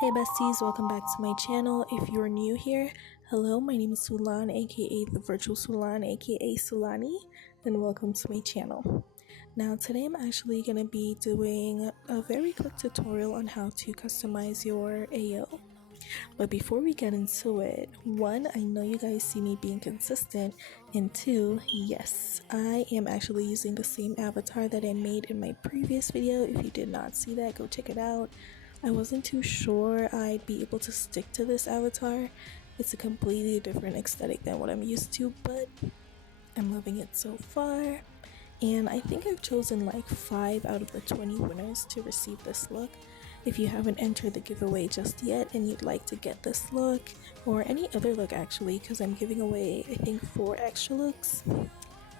Hey besties, welcome back to my channel. If you're new here, hello, my name is Sulan, aka the virtual Sulan, aka Sulani, and welcome to my channel. Now today I'm actually going to be doing a very quick tutorial on how to customize your AO. But before we get into it, one, I know you guys see me being consistent, and two, yes, I am actually using the same avatar that I made in my previous video. If you did not see that, go check it out. I wasn't too sure I'd be able to stick to this avatar. It's a completely different aesthetic than what I'm used to, but I'm loving it so far. And I think I've chosen like 5 out of the 20 winners to receive this look. If you haven't entered the giveaway just yet and you'd like to get this look, or any other look actually, because I'm giving away I think 4 extra looks,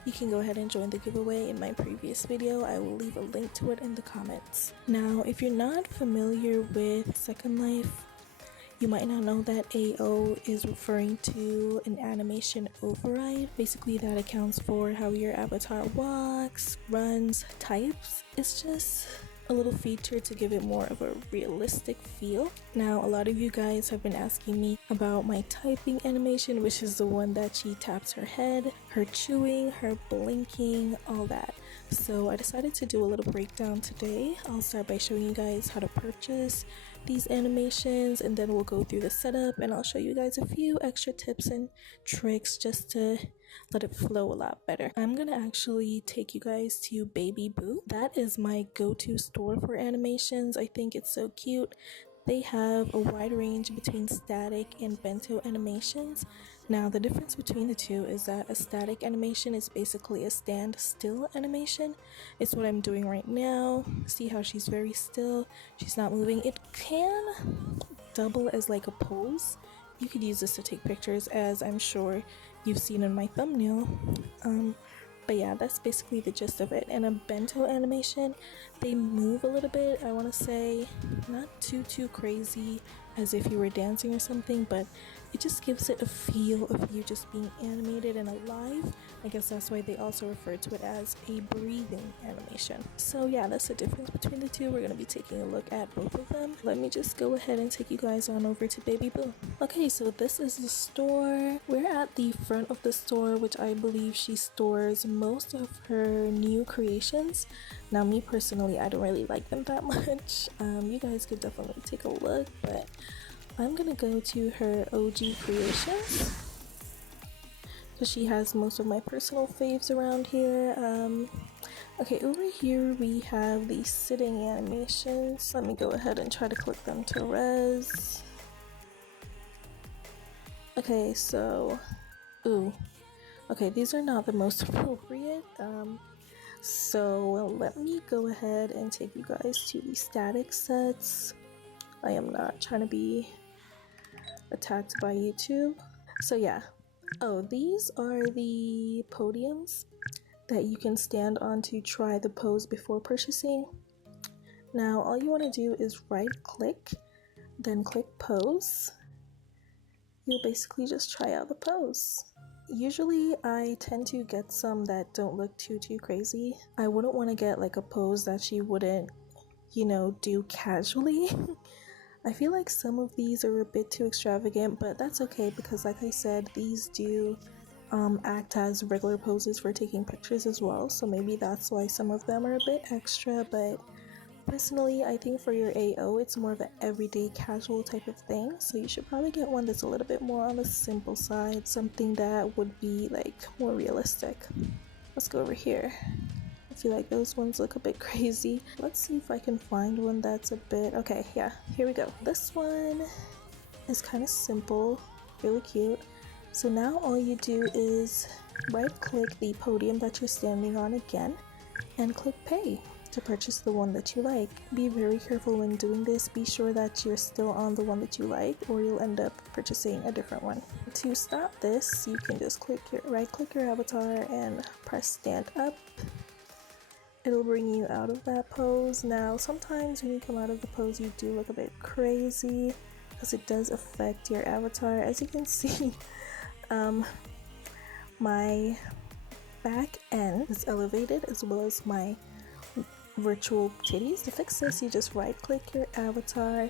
you can go ahead and join the giveaway in my previous video. I will leave a link to it in the comments. Now, if you're not familiar with Second Life, you might not know that AO is referring to an animation override. Basically, that accounts for how your avatar walks, runs, types. It's just a little feature to give it more of a realistic feel. Now, a lot of you guys have been asking me about my typing animation, which is the one that she taps her head, her chewing, her blinking, all that. So I decided to do a little breakdown today. I'll start by showing you guys how to purchase these animations, and then we'll go through the setup and I'll show you guys a few extra tips and tricks just to let it flow a lot better. I'm gonna actually take you guys to babyboo. That is my go-to store for animations. I think it's so cute. They have a wide range between static and bento animations. Now, the difference between the two is that a static animation is basically a standstill animation. It's what I'm doing right now. See how she's very still? She's not moving. It can double as like a pose. You could use this to take pictures, as I'm sure you've seen in my thumbnail. But yeah, that's basically the gist of it. And a bento animation, they move a little bit. I want to say not too crazy as if you were dancing or something, but it just gives it a feel of you just being animated and alive. I guess that's why they also refer to it as a breathing animation. So yeah, that's the difference between the two. We're going to be taking a look at both of them. Let me just go ahead and take you guys on over to babyboo. Okay, so this is the store. We're at the front of the store, which I believe she stores most of her new creations. Now, me personally, I don't really like them that much. You guys could definitely take a look, but I'm gonna go to her OG creations because she has most of my personal faves around here. Okay, over here we have the sitting animations. Let me go ahead and try to click them to res. Okay, so okay, these are not the most appropriate. So let me go ahead and take you guys to the static sets. I am not trying to be attacked by YouTube. So yeah. Oh, these are the podiums that you can stand on to try the pose before purchasing. Now, all you want to do is right click, then click pose. You'll basically just try out the pose. Usually I tend to get some that don't look too crazy. I wouldn't want to get like a pose that she wouldn't, you know, do casually. I feel like some of these are a bit too extravagant, but that's okay because like I said, these do act as regular poses for taking pictures as well. So maybe that's why some of them are a bit extra, but personally, I think for your AO, it's more of an everyday casual type of thing. So you should probably get one that's a little bit more on the simple side, something that would be like more realistic. Let's go over here. I feel like those ones look a bit crazy. Let's see if I can find one that's a bit... Okay, yeah, here we go. This one is kind of simple, really cute. So now all you do is right click the podium that you're standing on again and click pay to purchase the one that you like. Be very careful when doing this. Be sure that you're still on the one that you like, or you'll end up purchasing a different one. To stop this, you can just right click your avatar and press stand up. It'll bring you out of that pose. Now, sometimes when you come out of the pose, you do look a bit crazy because it does affect your avatar. As you can see, my back end is elevated as well as my virtual titties. To fix this, you just right click your avatar,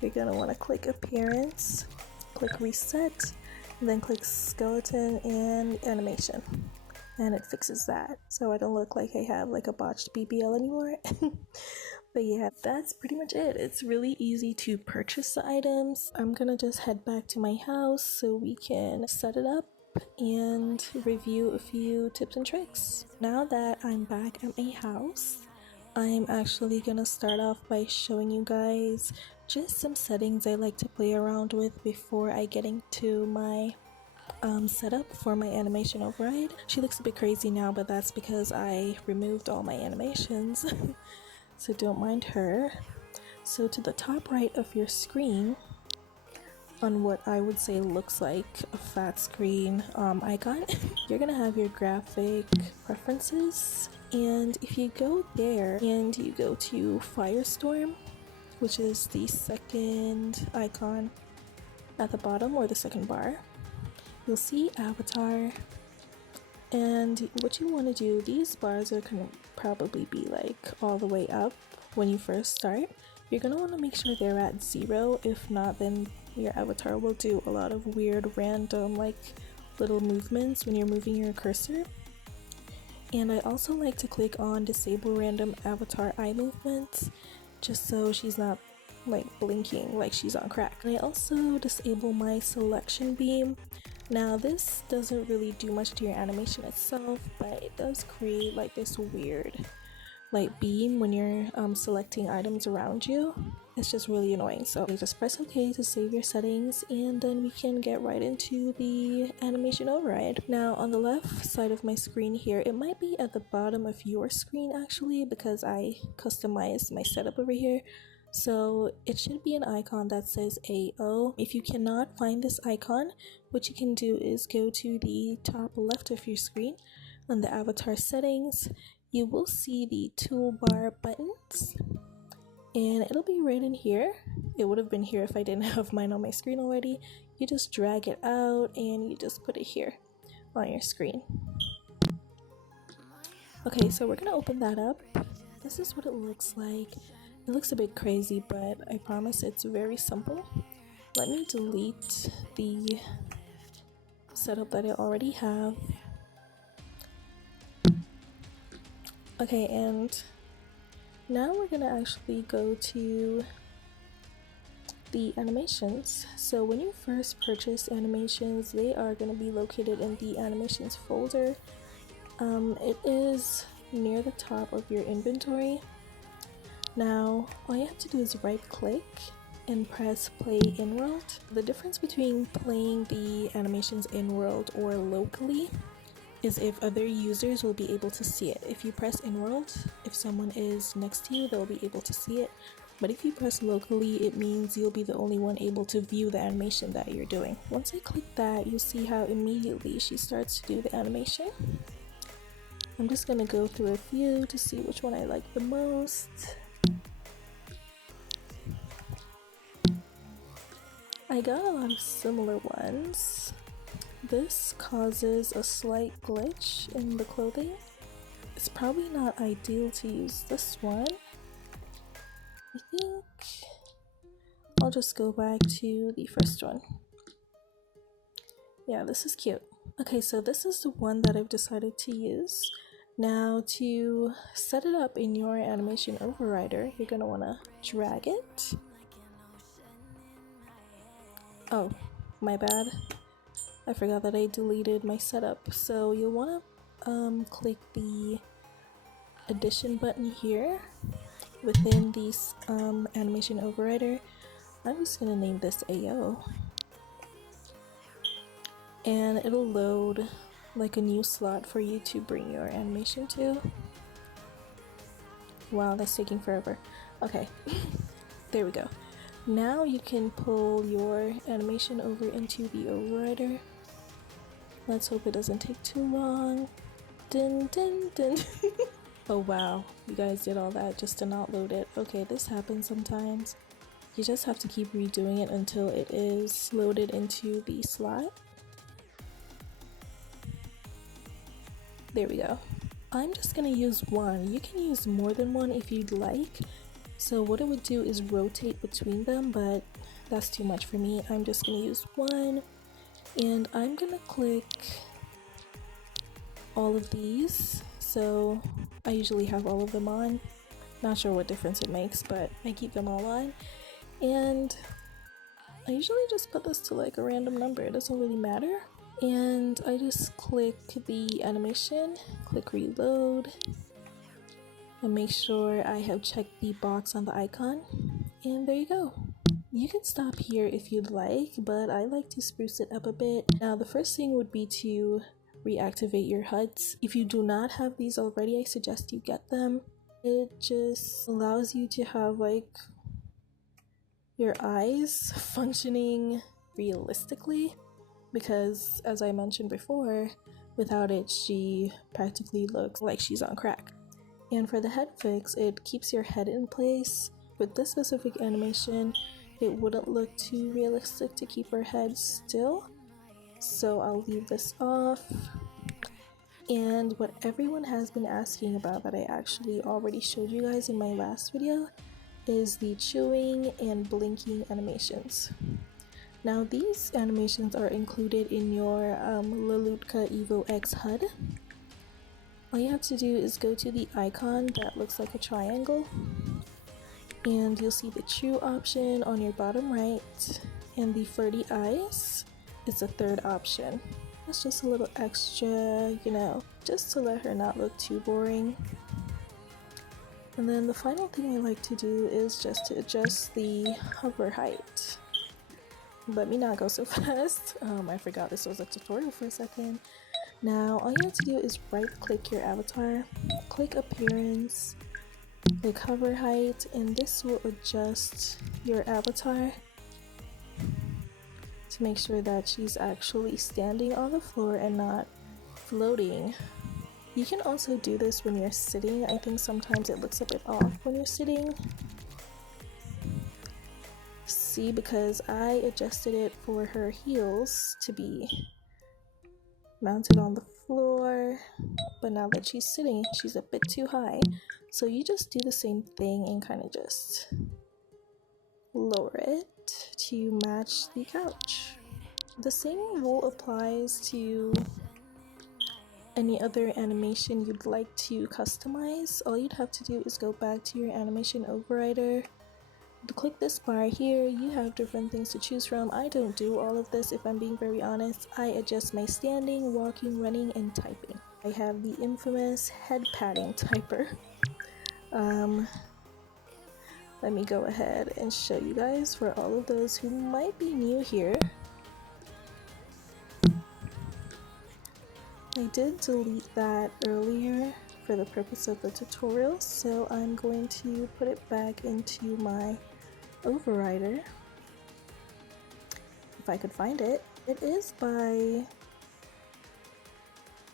you're gonna want to click appearance, click reset, and then click skeleton and animation, and it fixes that so I don't look like I have like a botched BBL anymore. But yeah, that's pretty much it. It's really easy to purchase the items. I'm gonna just head back to my house so we can set it up and review a few tips and tricks. Now that I'm back at my house, I'm actually gonna start off by showing you guys just some settings I like to play around with before I get into my setup for my animation override. She looks a bit crazy now, but that's because I removed all my animations. So don't mind her. So to the top right of your screen, on what I would say looks like a fat screen icon, you're gonna have your graphic preferences, and if you go there and you go to Firestorm, which is the second icon at the bottom, or the second bar, you'll see avatar. And what you want to do, these bars are gonna probably be like all the way up when you first start. You're gonna want to make sure they're at 0. If not, then your avatar will do a lot of weird random like little movements when you're moving your cursor. And I also like to click on disable random avatar eye movements, just so she's not like blinking like she's on crack. And I also disable my selection beam. Now this doesn't really do much to your animation itself, but it does create like this weird like beam when you're selecting items around you. It's just really annoying. So you just press OK to save your settings, and then we can get right into the animation override. Now on the left side of my screen here, it might be at the bottom of your screen actually, because I customized my setup over here. So it should be an icon that says AO. If you cannot find this icon, what you can do is go to the top left of your screen on the avatar settings. You will see the toolbar buttons, and it'll be right in here. It would have been here if I didn't have mine on my screen already. You just drag it out and you just put it here on your screen. Okay, so we're gonna open that up. This is what it looks like. It looks a bit crazy, but I promise it's very simple. Let me delete the setup that I already have. Okay, and now we're gonna actually go to the animations. So when you first purchase animations, they are gonna be located in the animations folder. It is near the top of your inventory. Now, all you have to do is right click and press play in world. The difference between playing the animations in world or locally is if other users will be able to see it. If you press in world, if someone is next to you, they'll be able to see it. But if you press locally, it means you'll be the only one able to view the animation that you're doing. Once I click that, you'll see how immediately she starts to do the animation. I'm just gonna go through a few to see which one I like the most. I got a lot of similar ones. This causes a slight glitch in the clothing. It's probably not ideal to use this one. I think I'll just go back to the first one. Yeah, this is cute. Okay, so this is the one that I've decided to use. Now to set it up in your animation overrider, you're gonna wanna drag it. Oh, my bad. I forgot that I deleted my setup. So you'll wanna click the addition button here within the animation overrider. I'm just gonna name this AO, and it'll load like a new slot for you to bring your animation to. Wow, that's taking forever. Okay, there we go. Now you can pull your animation over into the overrider. Let's hope it doesn't take too long. Dun dun dun. Oh wow, you guys did all that just to not load it. Okay, this happens sometimes. You just have to keep redoing it until it is loaded into the slot. There we go. I'm just gonna use one. You can use more than one if you'd like, So what it would do is rotate between them, but that's too much for me. I'm just gonna use one, and I'm gonna click all of these. So I usually have all of them on. Not sure what difference it makes, but I keep them all on. And I usually just put this to like a random number, it doesn't really matter. And I just click the animation, click reload, and make sure I have checked the box on the icon, and there you go. You can stop here if you'd like, but I like to spruce it up a bit. Now the first thing would be to reactivate your HUDs. If you do not have these already, I suggest you get them. It just allows you to have like your eyes functioning realistically, because as I mentioned before, without it she practically looks like she's on crack. And for the head fix, it keeps your head in place. With this specific animation, it wouldn't look too realistic to keep her head still, so I'll leave this off. And what everyone has been asking about that I actually already showed you guys in my last video is the chewing and blinking animations. Now these animations are included in your 𝙾𝙴 Evo X HUD. All you have to do is go to the icon that looks like a triangle, and you'll see the chew option on your bottom right, and the flirty eyes is the third option. That's just a little extra, you know, just to let her not look too boring. And then the final thing I like to do is just to adjust the hover height. Let me not go so fast. I forgot this was a tutorial for a second. Now all you have to do is right click your avatar, click appearance, click hover height, and this will adjust your avatar to make sure that she's actually standing on the floor and not floating. You can also do this when you're sitting. I think sometimes it looks a bit off when you're sitting. See, because I adjusted it for her heels to be mounted on the floor, but now that she's sitting, she's a bit too high. So you just do the same thing and kind of just lower it to match the couch. The same rule applies to any other animation you'd like to customize. All you'd have to do is go back to your animation overrider. Click this bar here. You have different things to choose from. I don't do all of this, if I'm being very honest. I adjust my standing, walking, running, and typing. I have the infamous head patting typer. Let me go ahead and show you guys for all of those who might be new here. I did delete that earlier for the purpose of the tutorial, so I'm going to put it back into my overrider if I could find it. It is by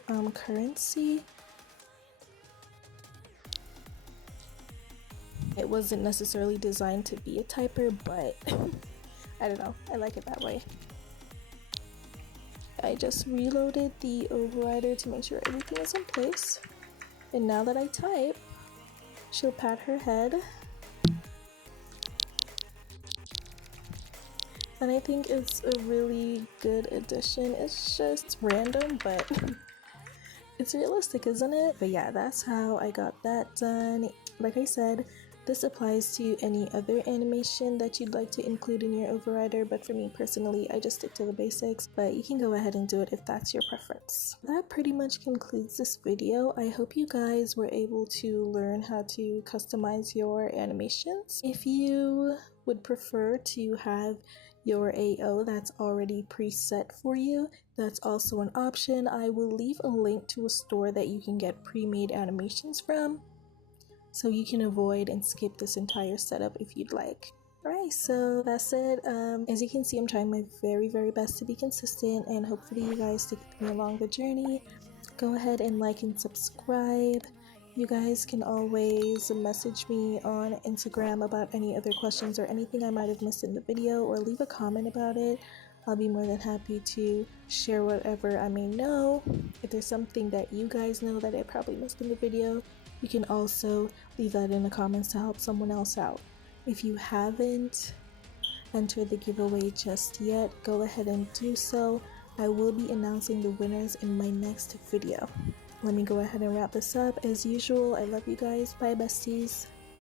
currensy. It wasn't necessarily designed to be a typer, but I don't know, I like it that way. I just reloaded the overrider to make sure everything is in place, and now that I type, she'll pat her head, and I think it's a really good addition. It's just random, but it's realistic, isn't it? But yeah, that's how I got that done. Like I said, this applies to any other animation that you'd like to include in your overrider, but for me personally, I just stick to the basics, but you can go ahead and do it if that's your preference. That pretty much concludes this video. I hope you guys were able to learn how to customize your animations. If you would prefer to have your AO that's already preset for you, that's also an option. I will leave a link to a store that you can get pre-made animations from, so you can avoid and skip this entire setup if you'd like. Alright, so that's it. As you can see, I'm trying my very best to be consistent, and hopefully you guys stick with me along the journey. Go ahead and like and subscribe. You guys can always message me on Instagram about any other questions or anything I might have missed in the video, or leave a comment about it. I'll be more than happy to share whatever I may know. If there's something that you guys know that I probably missed in the video, you can also leave that in the comments to help someone else out. If you haven't entered the giveaway just yet, go ahead and do so. I will be announcing the winners in my next video. Let me go ahead and wrap this up. As usual, I love you guys. Bye, besties.